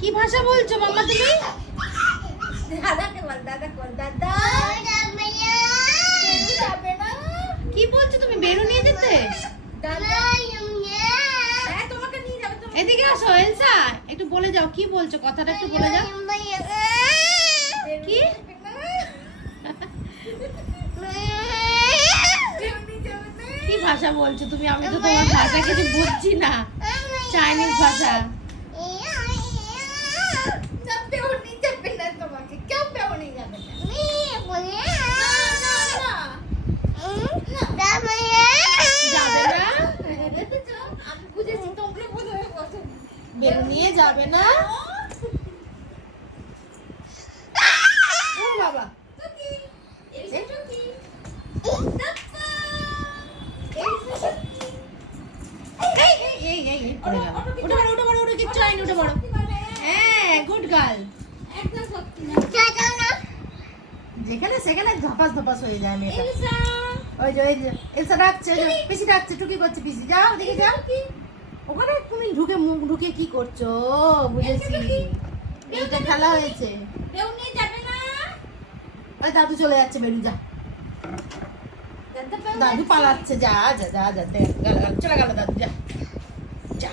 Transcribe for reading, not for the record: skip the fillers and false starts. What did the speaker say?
কি ভাষা বলছো মাম্মা তুমি? দাদাকে বল, দাদা বল, দাদা যাবে না। কি বলছো তুমি? বেরু নিয়ে যেতে? দাদা হ্যাঁ তোমাকে নিয়ে যাবে। এদিকে আসো এলসা, একটু বলে যাও কি বলছো, কথাটা একটু বলে যাও। কি? কি ভাষা বলছো তুমি? আমি তো তোমার ভাষা কিছু বুঝছি না, চাইনিজ ভাষা। যাবে না? বেরু নিয়ে যাবে না? ও বাবা, এই এই এই পড়ে গেল। উঠে পড়ো, উঠে পড়ো, উঠে কিচ্ছু হয়নি, উঠে পড়ো। হ্যাঁ, গুড গার্ল। যেখানে সেখানে ধপাস ধপাস হয়ে যায় মেয়েটা। ওই যে এলসা ডাকছে, ওই যে পিসি ডাকছে, টুকি করছে পিসি, যাও ওদিকে যাও। ওখানে তুমি ঢুকে মুখ ঢুকে কি করছো? বুঝেছি, এইটা খেলা হয়েছে। ওই দাদু চলে যাচ্ছে, বেরু যা। দাদু পালাচ্ছে, যা যা যা যা, চলে গেল দাদু, যা যা।